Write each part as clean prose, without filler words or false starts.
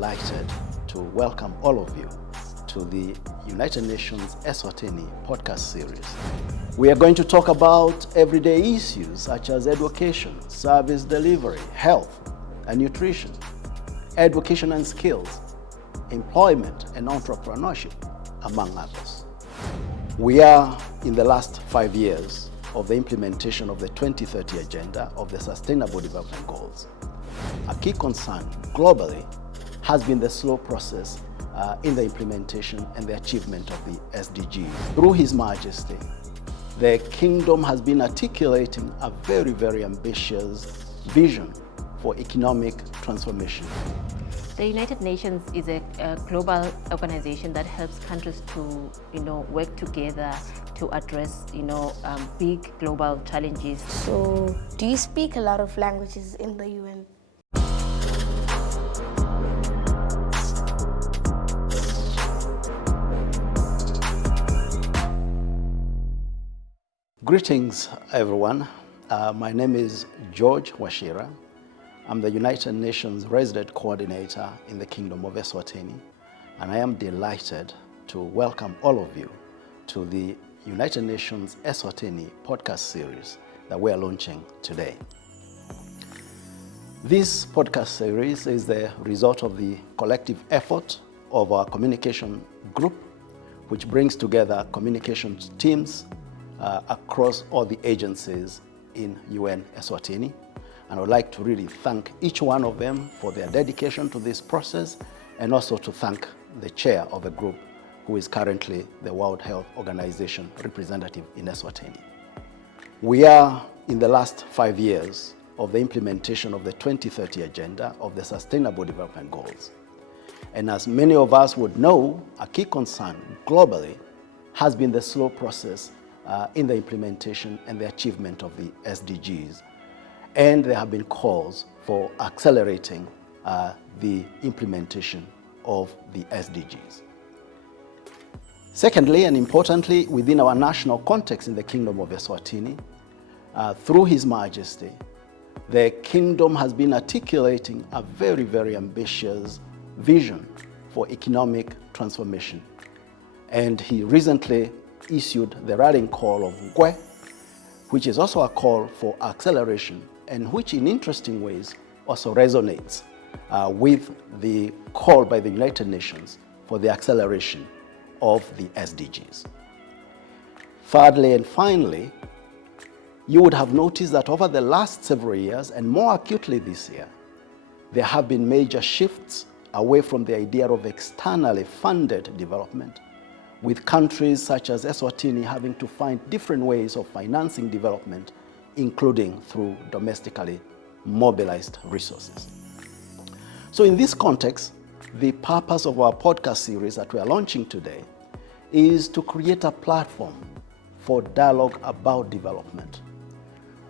delighted to welcome all of you to the United Nations Eswatini podcast series. We are going to talk about everyday issues such as education, service delivery, health and nutrition, education and skills, employment and entrepreneurship, among others. We are in the last 5 years of the implementation of the 2030 Agenda of the Sustainable Development Goals. A key concern globally has been the slow process in the implementation and the achievement of the SDGs. Through His Majesty, the Kingdom has been articulating a very, very ambitious vision for economic transformation. The United Nations is a global organization that helps countries to, work together to address, big global challenges. So, do you speak a lot of languages in the UN? Greetings, everyone. My name is George Washira. I'm the United Nations Resident Coordinator in the Kingdom of Eswatini, and I am delighted to welcome all of you to the United Nations Eswatini podcast series that we are launching today. This podcast series is the result of the collective effort of our communication group, which brings together communication teams across all the agencies in UN Eswatini. And I would like to really thank each one of them for their dedication to this process, and also to thank the chair of the group, who is currently the World Health Organization representative in Eswatini. We are in the last 5 years of the implementation of the 2030 Agenda of the Sustainable Development Goals. And as many of us would know, a key concern globally has been the slow process in the implementation and the achievement of the SDGs. And there have been calls for accelerating the implementation of the SDGs. Secondly, and importantly, within our national context in the Kingdom of Eswatini, through His Majesty, the Kingdom has been articulating a very, very ambitious vision for economic transformation. And he recently issued the rallying call of Nkwe, which is also a call for acceleration, and which in interesting ways also resonates with the call by the United Nations for the acceleration of the SDGs. Thirdly and finally, you would have noticed that over the last several years, and more acutely this year, there have been major shifts away from the idea of externally funded development, with countries such as Eswatini having to find different ways of financing development, including through domestically mobilized resources. So in this context, the purpose of our podcast series that we are launching today is to create a platform for dialogue about development.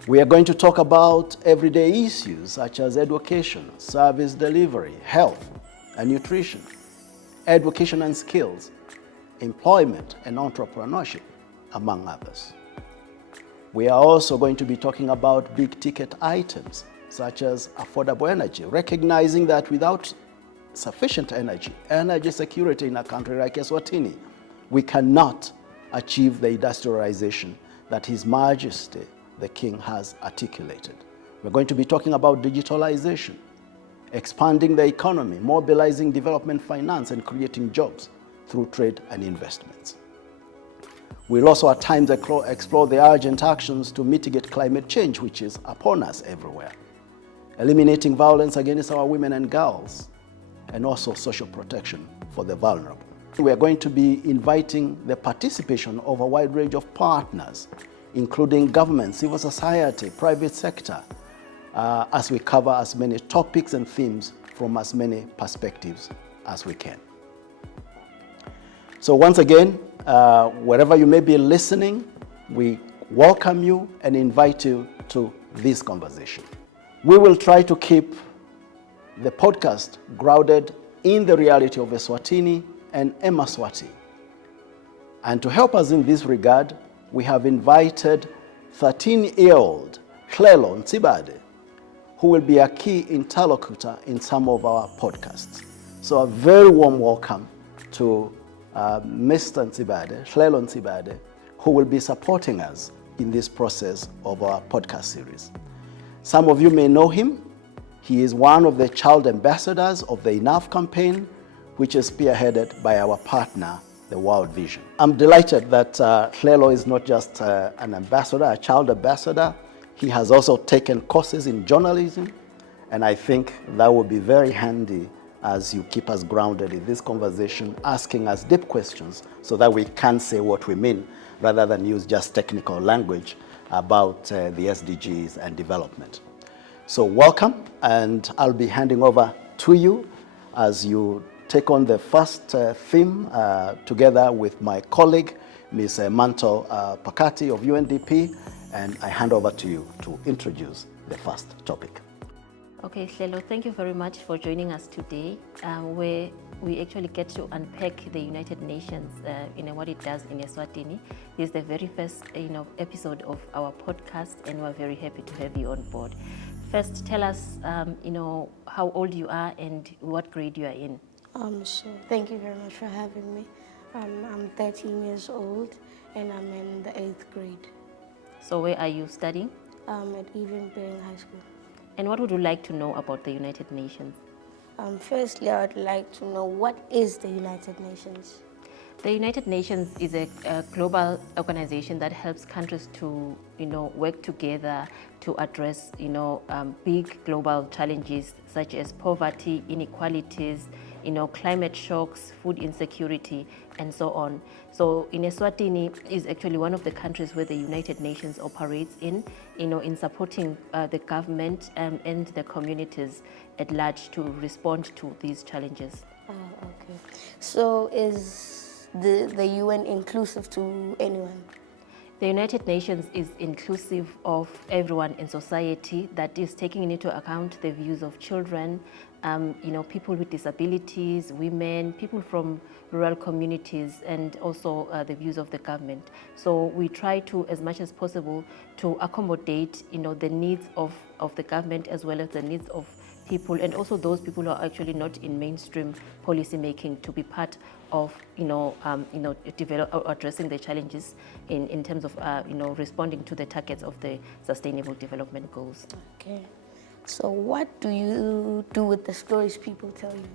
We are going to talk about everyday issues such as education, service delivery, health and nutrition, education and skills, employment and entrepreneurship, among others. We are also going to be talking about big ticket items such as affordable energy, recognizing that without sufficient energy security in a country like Eswatini, we cannot achieve the industrialization that His Majesty, the King, has articulated. We're going to be talking about digitalization, expanding the economy, mobilizing development finance and creating jobs through trade and investments. We'll also at times explore the urgent actions to mitigate climate change, which is upon us everywhere, eliminating violence against our women and girls, and also social protection for the vulnerable. We are going to be inviting the participation of a wide range of partners, including government, civil society, private sector, as we cover as many topics and themes from as many perspectives as we can. So once again, wherever you may be listening, we welcome you and invite you to this conversation. We will try to keep the podcast grounded in the reality of Eswatini and Emaswati. And to help us in this regard, we have invited 13-year-old Clelo Nsibade, who will be a key interlocutor in some of our podcasts. So a very warm welcome to Mr. Nsibade, Hlelo Nsibade, who will be supporting us in this process of our podcast series. Some of you may know him. He is one of the child ambassadors of the Enough campaign, which is spearheaded by our partner, the World Vision. I'm delighted that Hlelo is not just an ambassador, a child ambassador. He has also taken courses in journalism, and I think that will be very handy as you keep us grounded in this conversation, asking us deep questions so that we can say what we mean rather than use just technical language about the SDGs and development. So welcome, and I'll be handing over to you as you take on the first theme together with my colleague, Ms. Manto Pakati of UNDP, and I hand over to you to introduce the first topic. Okay, Hlelo, thank you very much for joining us today, where we actually get to unpack the United Nations, what it does in Eswatini. This is the very first, episode of our podcast, and we're very happy to have you on board. First, tell us, how old you are and what grade you are in. So thank you very much for having me. I'm 13 years old, and I'm in the 8th grade. So where are you studying? At Even Bering High School. And what would you like to know about the United Nations? Firstly, I would like to know, what is the United Nations? The United Nations is a global organization that helps countries to, work together to address, big global challenges such as poverty, inequalities, climate shocks, food insecurity, and so on. So in Eswatini is actually one of the countries where the United Nations operates in supporting the government and the communities at large to respond to these challenges. Okay. So is the UN inclusive to anyone? The United Nations is inclusive of everyone in society, that is taking into account the views of children, people with disabilities, women, people from rural communities, and also the views of the government. So we try to, as much as possible, to accommodate, the needs of the government as well as the needs of people, and also those people who are actually not in mainstream policy making, to be part of addressing the challenges in terms of responding to the targets of the Sustainable Development Goals. Okay. So what do you do with the stories people tell you?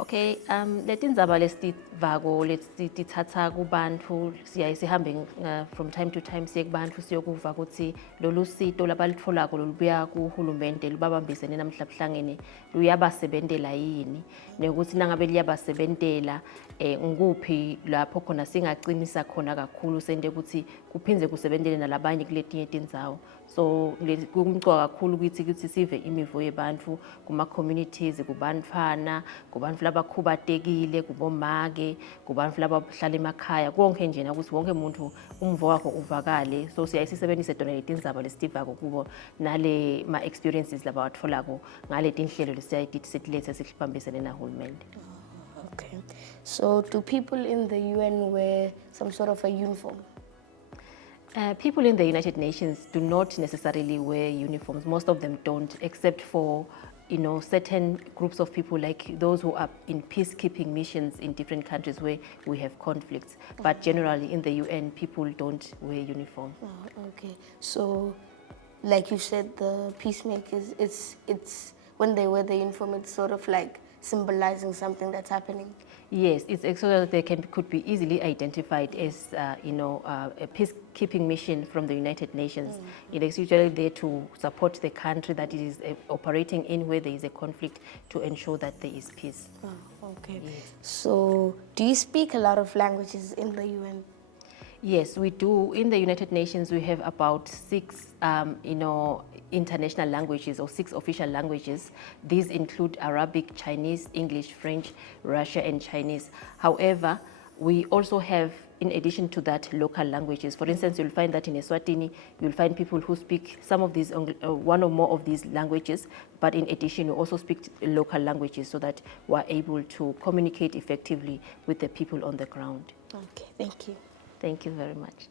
Okay, letindzaba lesivako lesithatha kubantu sihambe from time to time siye kubantu siyokuva ukuthi lolu sito labalutholako lolubuya kuhulumende lubabambisene namhlabuhlangene luyabasebentela yini, nokuthi nangabe liyabasebentela ngikuphi lapho khona singaqinisa khona kakhulu sente ukuthi kuphindze kusebentele nalabanye kuletinye tindzawo. So kumcoka kakhulu ukuthi sive imivo yebantu kuma communities, kubantfwana, kubantu labakhubatekile, kubomake, kubantu labahlala emakhaya, konke njena ukuthi wonke umuntu umvo wakho uvakale. So siyayisebenzisa tona letindzaba lesitivako kubo nale ma experiences labawatholako ngale tinhlelo lesiyayithi silethe sihambisene nahulumende. Okay. So do people in the UN wear some sort of a uniform? People in the United Nations do not necessarily wear uniforms. Most of them don't, except for certain groups of people, like those who are in peacekeeping missions in different countries where we have conflicts. But generally in the UN, people don't wear uniform. Oh, okay. So, like you said, the peacemakers, it's when they wear the uniform, it's sort of like symbolizing something that's happening. Yes, it's actually they could be easily identified as a peacekeeping mission from the United Nations. It is usually there to support the country that it is operating in where there is a conflict, to ensure that there is peace. Oh, okay. Yes. So, do you speak a lot of languages in the UN? Yes, we do. In the United Nations, we have about 6, international languages, or 6 official languages. These include Arabic, Chinese, English, French, Russian, and Chinese. However, we also have, in addition to that, local languages. For instance, you'll find that in Eswatini, you'll find people who speak some of these, one or more of these languages, but in addition, you also speak local languages so that we're able to communicate effectively with the people on the ground. Okay, thank you. Thank you very much.